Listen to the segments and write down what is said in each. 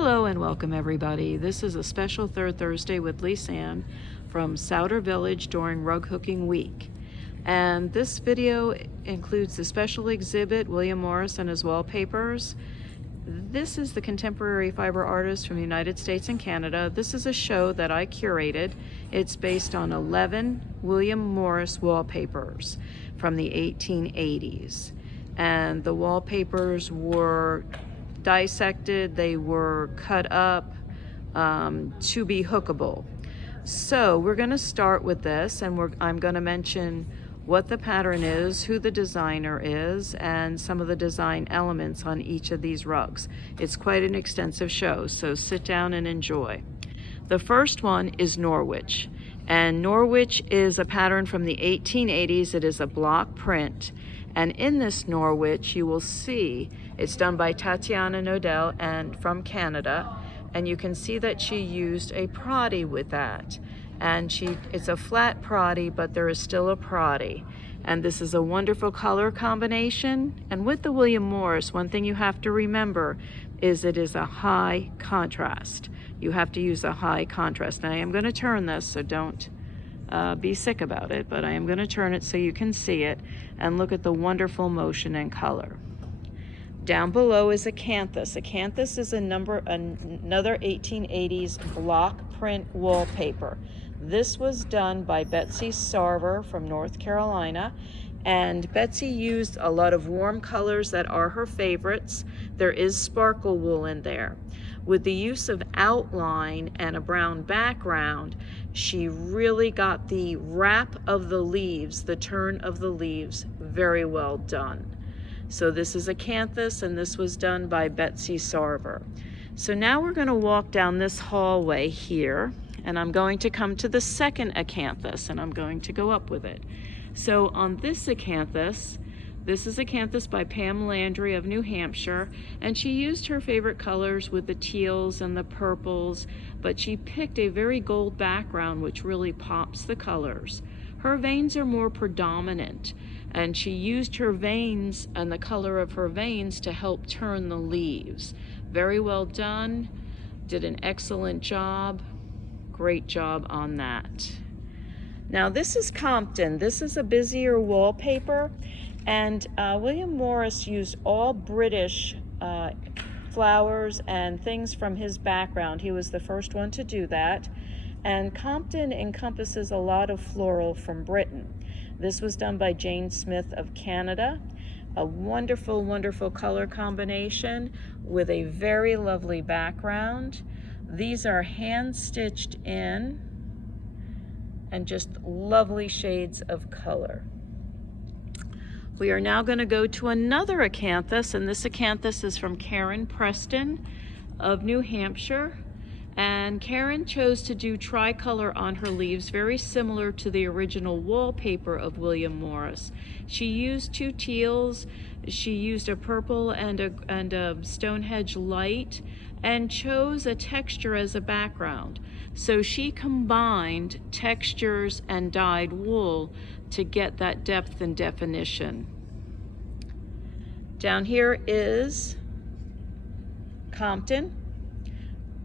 Hello and welcome everybody. This is a special Third Thursday with Lisanne from Sauder Village during Rug Hooking Week. And this video includes the special exhibit, William Morris and his wallpapers. This is the contemporary fiber artist from the United States and Canada. This is a show that I curated. It's based on 11 William Morris wallpapers from the 1880s. And the wallpapers were dissected, they were cut up to be hookable. So we're going to start with this, and I'm going to mention what the pattern is, who the designer is, and some of the design elements on each of these rugs. It's quite an extensive show, so sit down and enjoy. The first one is Norwich, and Norwich is a pattern from the 1880s. It is a block print, and in this Norwich you will see it's done by Tatiana Nodell and from Canada, and you can see that she used a proddy with that. And it's a flat proddy, but there is still a proddy. And this is a wonderful color combination. And with the William Morris, one thing you have to remember is it is a high contrast. You have to use a high contrast. Now I am going to turn this, so don't be sick about it, but I am going to turn it so you can see it and look at the wonderful motion and color. Down below is acanthus. Acanthus is another 1880s block print wallpaper. This was done by Betsy Sauder from North Carolina, and Betsy used a lot of warm colors that are her favorites. There is sparkle wool in there. With the use of outline and a brown background, she really got the wrap of the leaves, the turn of the leaves, very well done. So this is acanthus, and this was done by Betsy Sauder. So now we're going to walk down this hallway here, and I'm going to come to the second acanthus, and I'm going to go up with it. So on this acanthus, this is acanthus by Pam Landry of New Hampshire, and she used her favorite colors with the teals and the purples, but she picked a very gold background which really pops the colors. Her veins are more predominant, and she used her veins and the color of her veins to help turn the leaves. Very well done, did an excellent job, great job on that. Now this is Compton. This is a busier wallpaper, and William Morris used all British flowers and things from his background. He was the first one to do that. And Compton encompasses a lot of floral from Britain. This was done by Jane Smith of Canada. A wonderful, wonderful color combination with a very lovely background. These are hand stitched in and just lovely shades of color. We are now going to go to another acanthus, and this acanthus is from Karen Preston of New Hampshire. And Karen chose to do tricolor on her leaves, very similar to the original wallpaper of William Morris. She used two teals, she used a purple and a Stonehenge light, and chose a texture as a background. So she combined textures and dyed wool to get that depth and definition. Down here is Compton.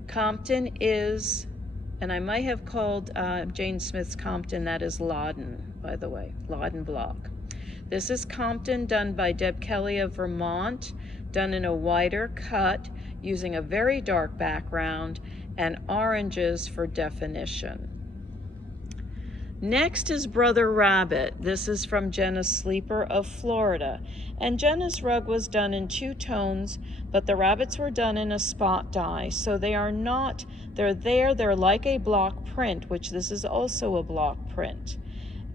Compton is, and I might have called Jane Smith's Compton, that is Loddon, by the way, Loddon block. This is Compton done by Deb Kelly of Vermont, done in a wider cut using a very dark background and oranges for definition. Next is Brother Rabbit. This is from Jenna Sleeper of Florida. And Jenna's rug was done in two tones, but the rabbits were done in a spot dye. So they are not, they're like a block print, which this is also a block print.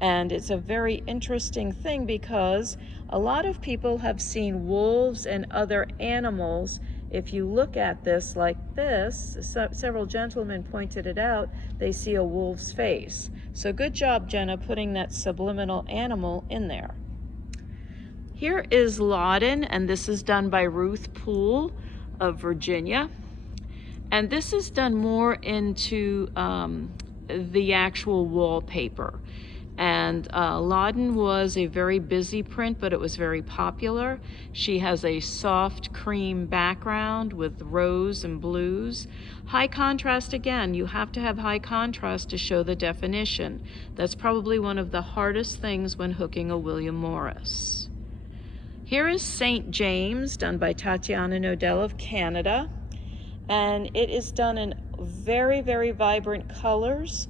And it's a very interesting thing because a lot of people have seen wolves and other animals. If you look at this like this, several gentlemen pointed it out, they see a wolf's face. So good job, Jenna, putting that subliminal animal in there. Here is Loddon, and this is done by Ruth Poole of Virginia. And this is done more into the actual wallpaper. And Loudon was a very busy print, but it was very popular. She has a soft cream background with rose and blues. High contrast again, you have to have high contrast to show the definition. That's probably one of the hardest things when hooking a William Morris. Here is St. James, done by Tatiana Nodell of Canada. And it is done in very, very vibrant colors.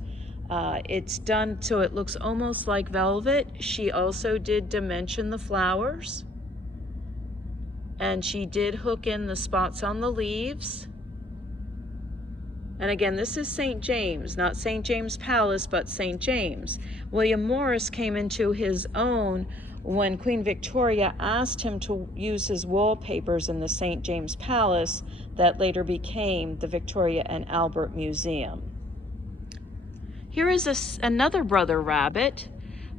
It's done so it looks almost like velvet. She also did dimension the flowers. And she did hook in the spots on the leaves. And again, this is St. James, not St. James Palace, but St. James. William Morris came into his own when Queen Victoria asked him to use his wallpapers in the St. James Palace that later became the Victoria and Albert Museum. Here is another Brother Rabbit.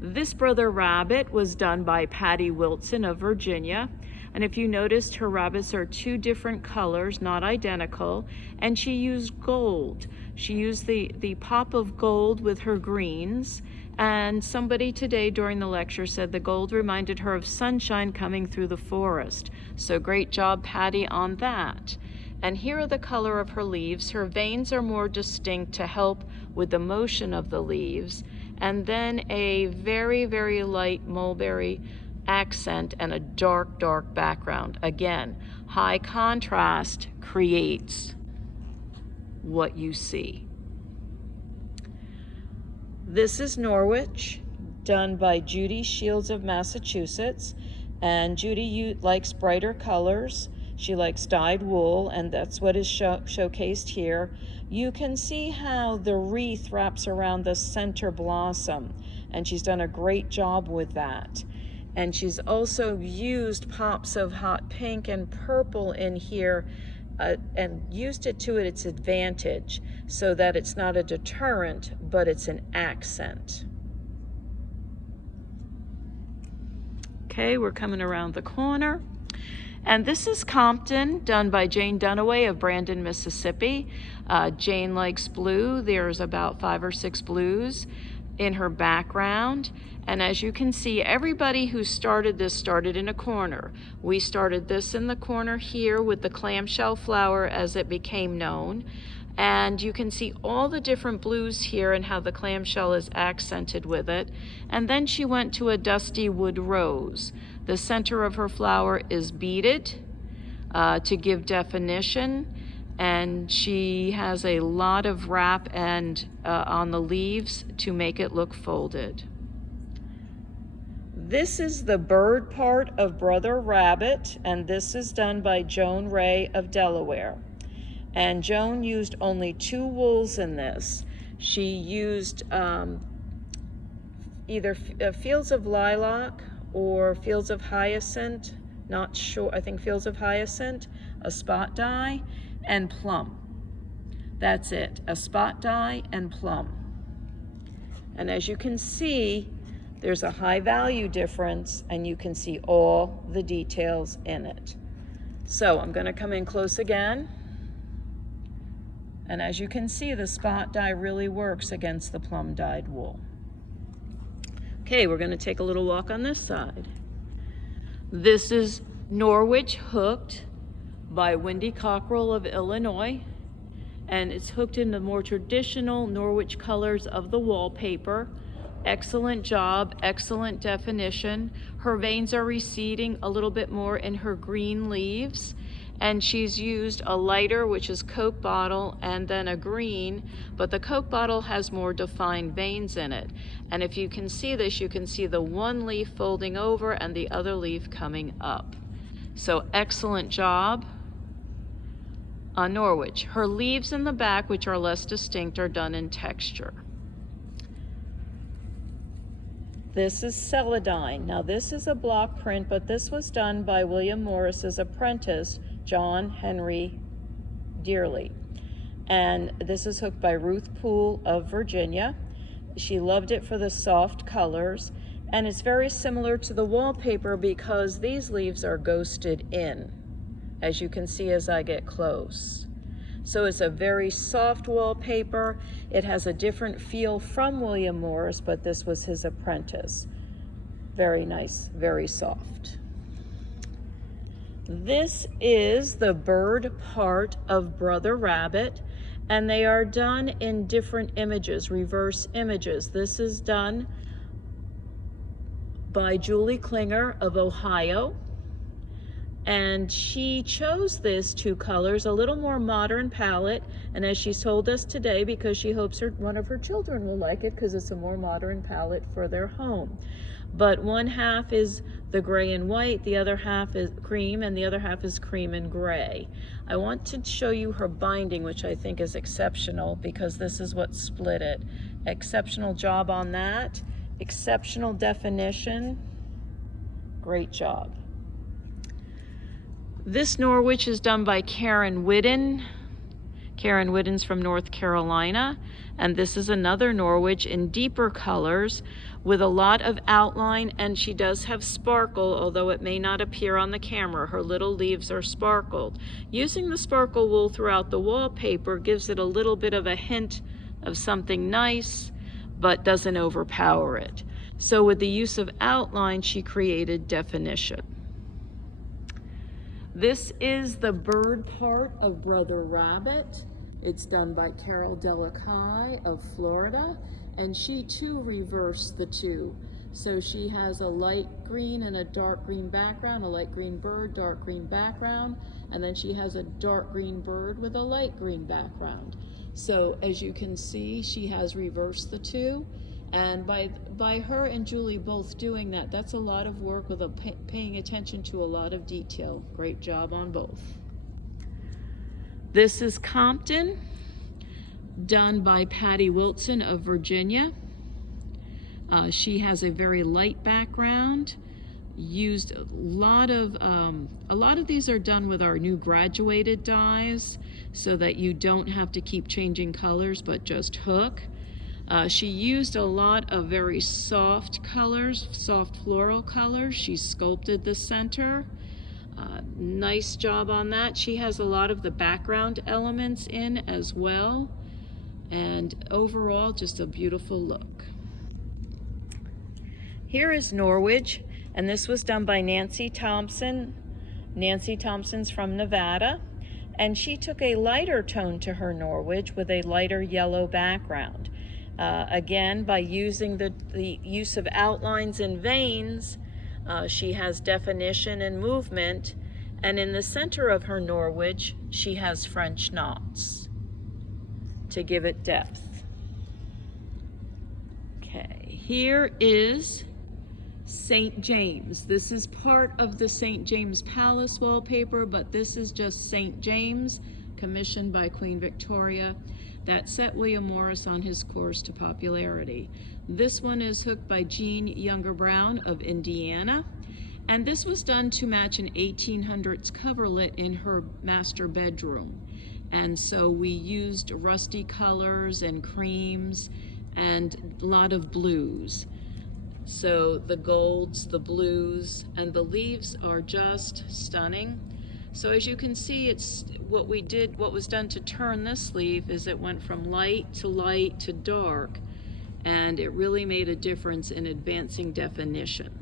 This Brother Rabbit was done by Patty Wilson of Virginia. And if you noticed, her rabbits are two different colors, not identical. And she used gold. She used the pop of gold with her greens. And somebody today during the lecture said the gold reminded her of sunshine coming through the forest. So great job, Patty, on that. And here are the color of her leaves. Her veins are more distinct to help with the motion of the leaves. And then a very, very light mulberry accent and a dark, dark background. Again, high contrast creates what you see. This is Norwich, done by Judy Shields of Massachusetts. And Judy likes brighter colors. She likes dyed wool, and that's what is showcased here. You can see how the wreath wraps around the center blossom, and she's done a great job with that. And she's also used pops of hot pink and purple in here and used it to its advantage so that it's not a deterrent, but it's an accent. Okay, we're coming around the corner. And this is Compton, done by Jane Dunaway of Brandon, Mississippi. Jane likes blue. There's about 5 or 6 blues in her background. And as you can see, everybody who started this started in a corner. We started this in the corner here with the clamshell flower as it became known. And you can see all the different blues here and how the clamshell is accented with it. And then she went to a dusty wood rose. The center of her flower is beaded to give definition. And she has a lot of wrap and on the leaves to make it look folded. This is the bird part of Brother Rabbit, and this is done by Joan Ray of Delaware. And Joan used only 2 wools in this. She used either fields of lilac or fields of hyacinth, not sure, I think fields of hyacinth, a spot dye, and plum. That's it, a spot dye and plum. And as you can see, there's a high value difference, and you can see all the details in it. So I'm going to come in close again. And as you can see, the spot dye really works against the plum dyed wool. Okay, we're going to take a little walk on this side. This is Norwich Hooked by Wendy Cockrell of Illinois. And it's hooked in the more traditional Norwich colors of the wallpaper. Excellent job, excellent definition. Her veins are receding a little bit more in her green leaves. And she's used a lighter, which is Coke bottle, and then a green, but the Coke bottle has more defined veins in it. And if you can see this, you can see the one leaf folding over and the other leaf coming up. So excellent job on Norwich. Her leaves in the back, which are less distinct, are done in texture. This is Celandine. Now this is a block print, but this was done by William Morris's apprentice, John Henry Dearly. And this is hooked by Ruth Poole of Virginia. She loved it for the soft colors, and it's very similar to the wallpaper because these leaves are ghosted in, as you can see as I get close. So it's a very soft wallpaper. It has a different feel from William Morris, but this was his apprentice. Very nice, very soft. This is the bird part of Brother Rabbit, and they are done in different images, reverse images. This is done by Julie Klinger of Ohio, and she chose this 2 colors, a little more modern palette, and as she told us today, because she hopes one of her children will like it because it's a more modern palette for their home. But one half is the gray and white, the other half is cream, and the other half is cream and gray. I want to show you her binding, which I think is exceptional because this is what split it. Exceptional job on that. Exceptional definition. Great job. This Norwich is done by Karen Whiddon. Karen Whiddon's from North Carolina. And this is another Norwich in deeper colors with a lot of outline, and she does have sparkle, although it may not appear on the camera. Her little leaves are sparkled. Using the sparkle wool throughout the wallpaper gives it a little bit of a hint of something nice, but doesn't overpower it. So with the use of outline, she created definition. This is the bird part of Brother Rabbit. It's done by Carol Delacai of Florida, and she too reversed the 2. So she has a light green and a dark green background, a light green bird, dark green background, and then she has a dark green bird with a light green background. So as you can see, she has reversed the 2, and by her and Julie both doing that, that's a lot of work with paying attention to a lot of detail. Great job on both. This is Compton, done by Patty Wilson of Virginia. She has a very light background. Used a lot of these are done with our new graduated dyes, so that you don't have to keep changing colors, but just hook. She used a lot of very soft colors, soft floral colors. She sculpted the center. Nice job on that. She has a lot of the background elements in as well. And overall, just a beautiful look. Here is Norwich, and this was done by Nancy Thompson. Nancy Thompson's from Nevada, and she took a lighter tone to her Norwich with a lighter yellow background. Again, by using the use of outlines and veins, she has definition and movement, and in the center of her Norwich, she has French knots to give it depth. Okay, here is St. James. This is part of the St. James Palace wallpaper, but this is just St. James, commissioned by Queen Victoria. That set William Morris on his course to popularity. This one is hooked by Jean Younger Brown of Indiana, and this was done to match an 1800s coverlet in her master bedroom. And so we used rusty colors and creams and a lot of blues. So the golds, the blues, and the leaves are just stunning. So as you can see, it's what was done to turn this sleeve is it went from light to dark, and it really made a difference in advancing definition.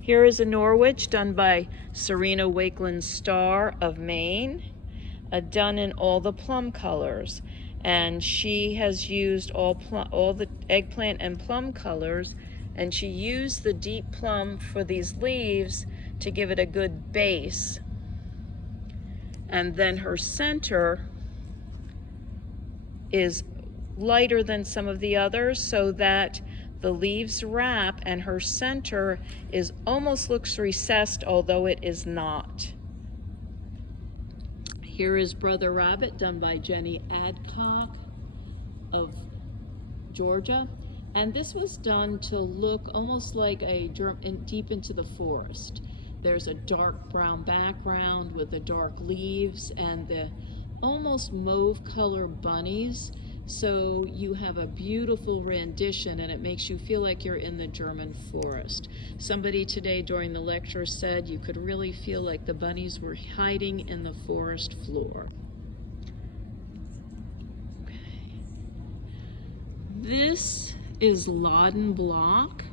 Here is a Norwich done by Serena Wakeland Starr of Maine, done in all the plum colors. And she has used all the eggplant and plum colors, and she used the deep plum for these leaves to give it a good base. And then her center is lighter than some of the others, so that the leaves wrap and her center almost looks recessed, although it is not. Here is Brother Rabbit, done by Jenny Adcock of Georgia. And this was done to look almost like deep into the forest. There's a dark brown background with the dark leaves and the almost mauve color bunnies So you have a beautiful rendition, and it makes you feel like you're in the German forest. Somebody today during the lecture said you could really feel like the bunnies were hiding in the forest floor. Okay. This is Loden Block,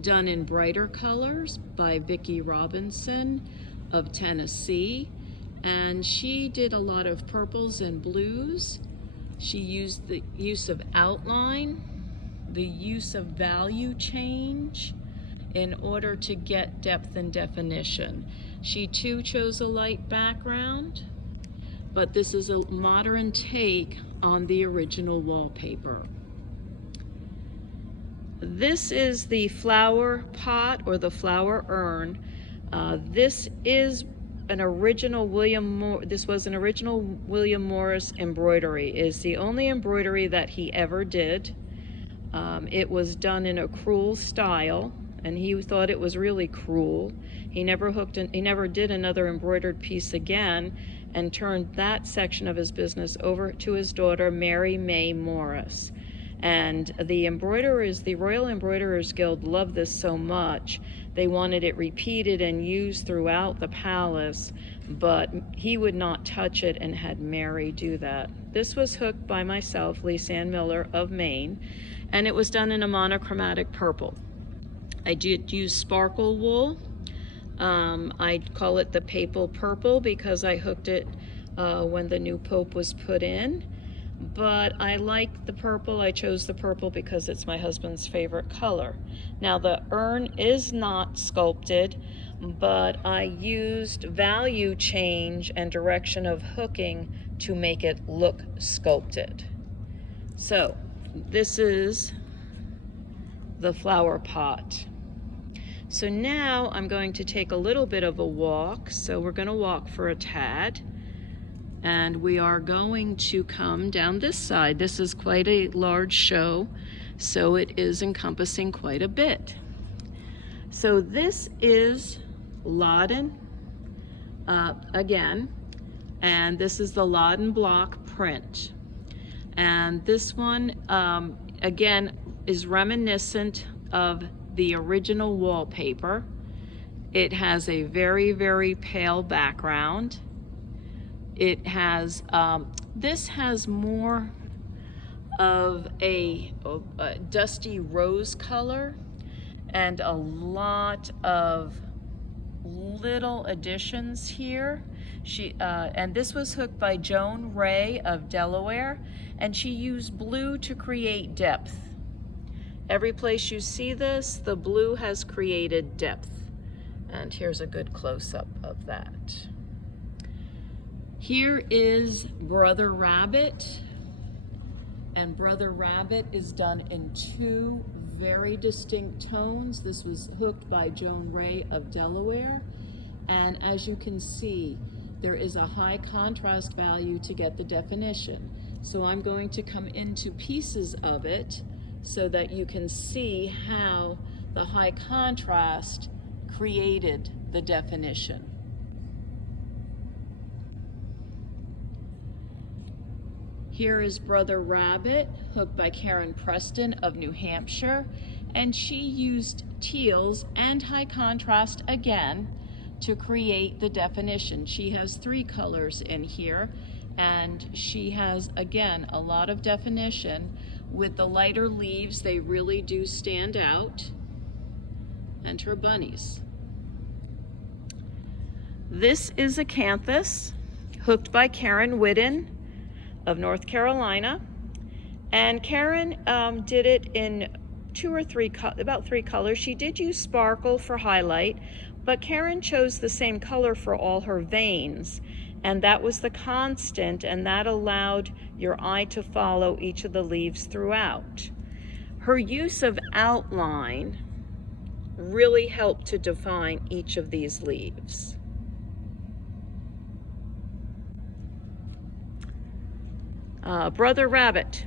done in brighter colors by Vicki Robinson of Tennessee. And she did a lot of purples and blues. She used the use of outline, the use of value change in order to get depth and definition. She too chose a light background, but this is a modern take on the original wallpaper. This is the flower pot or the flower urn. This is an original this was an original William Morris embroidery. It's the only embroidery that he ever did. It was done in a crewel style, and he thought it was really cruel. He never did another embroidered piece again, and turned that section of his business over to his daughter, Mary May Morris. And the embroiderers, the Royal Embroiderers Guild, loved this so much. They wanted it repeated and used throughout the palace, but he would not touch it and had Mary do that. This was hooked by myself, Lisanne Miller of Maine, and it was done in a monochromatic purple. I did use sparkle wool. I call it the papal purple because I hooked it when the new pope was put in. But I like the purple. I chose the purple because it's my husband's favorite color. Now the urn is not sculpted, but I used value change and direction of hooking to make it look sculpted. So this is the flower pot. So now I'm going to take a little bit of a walk. So we're going to walk for a tad. And we are going to come down this side. This is quite a large show, so it is encompassing quite a bit. So this is Loden again, and this is the Loden block print. And this one, again, is reminiscent of the original wallpaper. It has a very, very pale background. It has, this has more of a dusty rose color and a lot of little additions here. And this was hooked by Joan Ray of Delaware, and she used blue to create depth. Every place you see this, the blue has created depth. And here's a good close-up of that. Here is Brother Rabbit, and Brother Rabbit is done in two very distinct tones. This was hooked by Joan Ray of Delaware, and as you can see, there is a high contrast value to get the definition. So I'm going to come into pieces of it so that you can see how the high contrast created the definition. Here is Brother Rabbit, hooked by Karen Preston of New Hampshire, and she used teals and high contrast again to create the definition. She has three colors in here, and she has, again, a lot of definition. With the lighter leaves, they really do stand out, and her bunnies. This is Acanthus, hooked by Karen Whitten of North Carolina, and Karen did it in about three colors. She did use sparkle for highlight, but Karen chose the same color for all her veins, and that was the constant, and that allowed your eye to follow each of the leaves throughout. Her use of outline really helped to define each of these leaves. Brother Rabbit,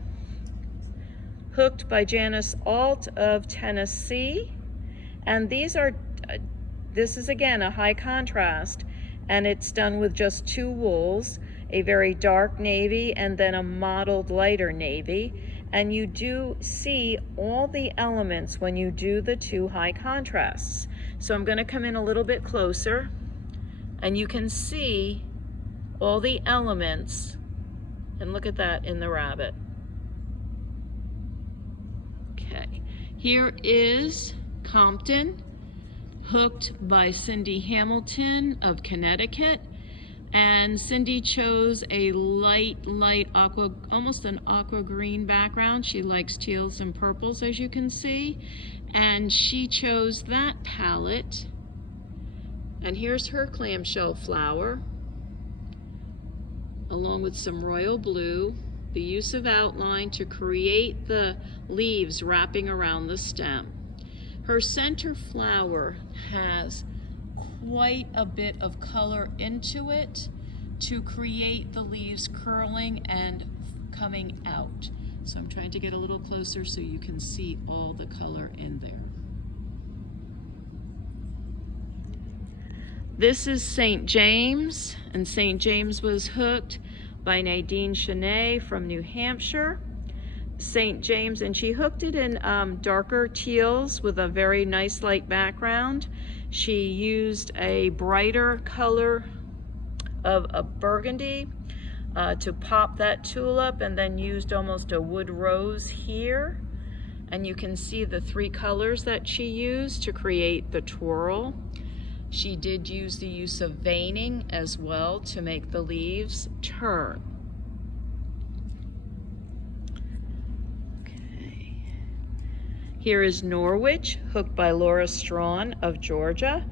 hooked by Janice Alt of Tennessee, and this is again a high contrast, and it's done with just 2 wools, a very dark navy and then a mottled lighter navy. And you do see all the elements when you do the 2 high contrasts. So I'm going to come in a little bit closer, and you can see all the elements, and look at that in the rabbit. Okay, here is Compton, hooked by Cindy Hamilton of Connecticut. And Cindy chose a light aqua, almost an aqua green background. She likes teals and purples, as you can see. And she chose that palette. And here's her clamshell flower, along with some royal blue, the use of outline to create the leaves wrapping around the stem. Her center flower has quite a bit of color into it to create the leaves curling and coming out. So I'm trying to get a little closer so you can see all the color in there. This is St. James, and St. James was hooked by Nadine Chenet from New Hampshire. St. James, and she hooked it in darker teals with a very nice light background. She used a brighter color of a burgundy to pop that tulip, and then used almost a wood rose here. And you can see the 3 colors that she used to create the twirl. She did use the use of veining as well to make the leaves turn. Here is Norwich, hooked by Laura Strawn of Georgia.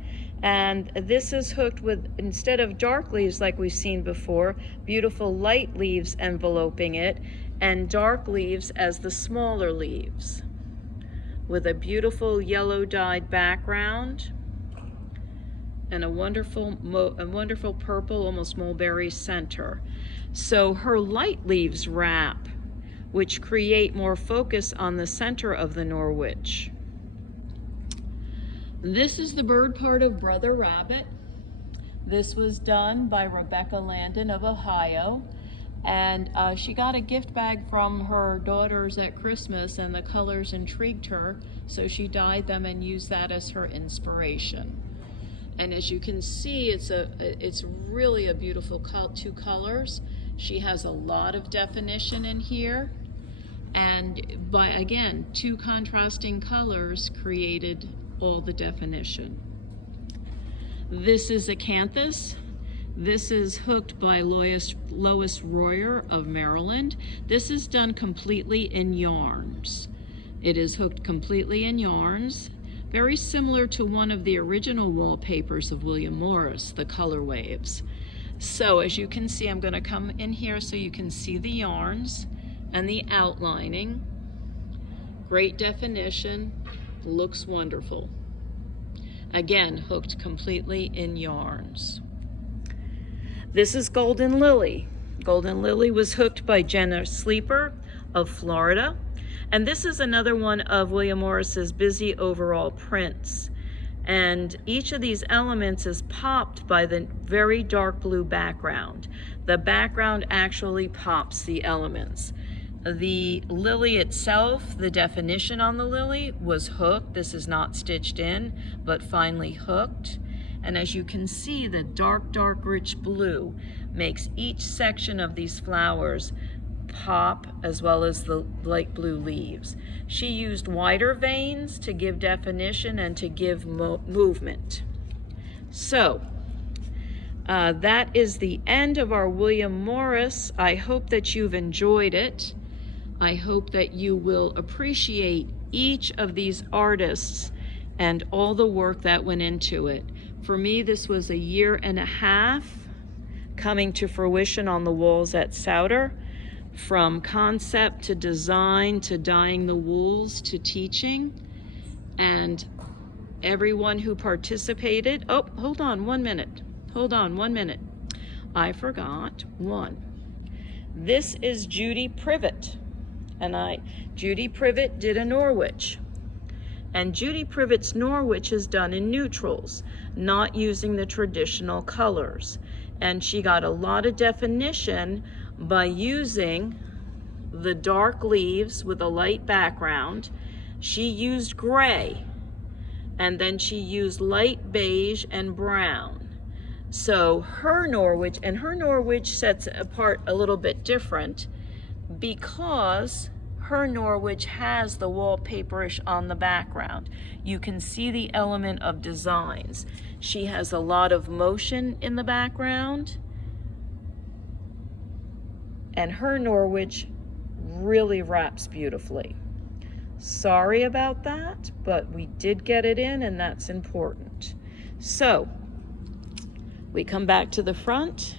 And this is hooked with, instead of dark leaves like we've seen before, beautiful light leaves enveloping it, and dark leaves as the smaller leaves, with a beautiful yellow dyed background and a wonderful purple, almost mulberry center. So her light leaves wrap, which create more focus on the center of the Norwich. This is the bird part of Brother Rabbit. This was done by Rebecca Landon of Ohio, and she got a gift bag from her daughters at Christmas, and the colors intrigued her, so she dyed them and used that as her inspiration. And as you can see, it's really a beautiful 2 colors. She has a lot of definition in here, and by, again, 2 contrasting colors created all the definition. This is Acanthus. This is hooked by Lois Royer of Maryland. This is done completely in yarns. It is hooked completely in yarns, very similar to one of the original wallpapers of William Morris, the Color Waves. So as you can see, I'm going to come in here so you can see the yarns and the outlining. Great definition, looks wonderful. Again, hooked completely in yarns. This is Golden Lily. Golden Lily was hooked by Jenna Sleeper of Florida. And this is another one of William Morris's busy overall prints. And each of these elements is popped by the very dark blue background. The background actually pops the elements. The lily itself, the definition on the lily was hooked. This is not stitched in, but finely hooked. And as you can see, the dark, rich blue makes each section of these flowers pop, as well as the light blue leaves. She used wider veins to give definition and to give movement. So that is the end of our William Morris. I hope that you've enjoyed it. I hope that you will appreciate each of these artists and all the work that went into it. For me, this was 1.5 years coming to fruition on the walls at Sauder, from concept to design to dyeing the wools to teaching. And everyone who participated, oh, hold on 1 minute. Hold on 1 minute. I forgot one. This is Judy Privet. And Judy Privet did a Norwich. And Judy Privet's Norwich is done in neutrals, not using the traditional colors. And she got a lot of definition by using the dark leaves with a light background. She used gray, and then she used light beige and brown. So her Norwich sets it apart a little bit different because her Norwich has the wallpaperish on the background. You can see the element of designs. She has a lot of motion in the background, and her Norwich really wraps beautifully. Sorry about that, but we did get it in, and that's important. So we come back to the front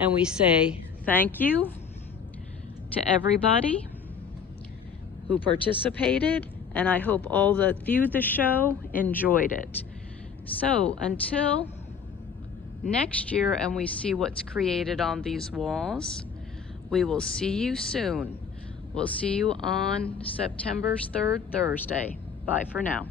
and we say thank you to everybody who participated, and I hope all that viewed the show enjoyed it. So until next year and we see what's created on these walls, we will see you soon. We'll see you on September's 3rd Thursday. Bye for now.